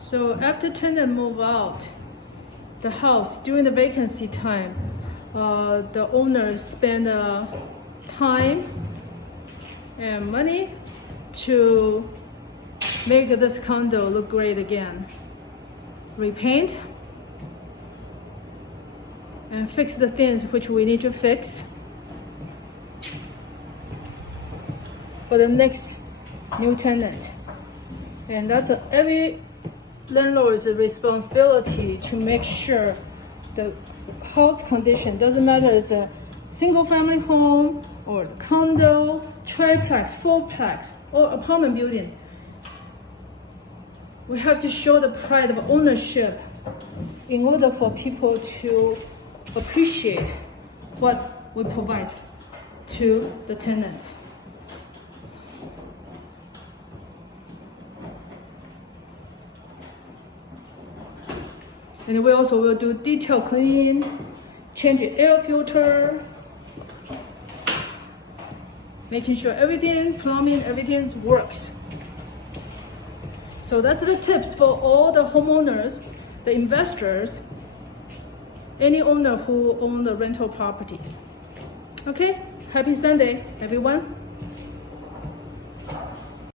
So after tenant move out the house during the vacancy time, the owner spend time and money to make this condo look great again. Repaint and fix the things which we need to fix for the next new tenant. And that's every landlord's responsibility to make sure the house condition, doesn't matter it's a single family home or the condo, triplex, fourplex, or apartment building. We have to show the pride of ownership in order for people to appreciate what we provide to the tenants. And we also will do detail cleaning, change the air filter, making sure everything, plumbing, everything works. So that's the tips for all the homeowners, the investors, any owner who own the rental properties. Okay, happy Sunday, everyone.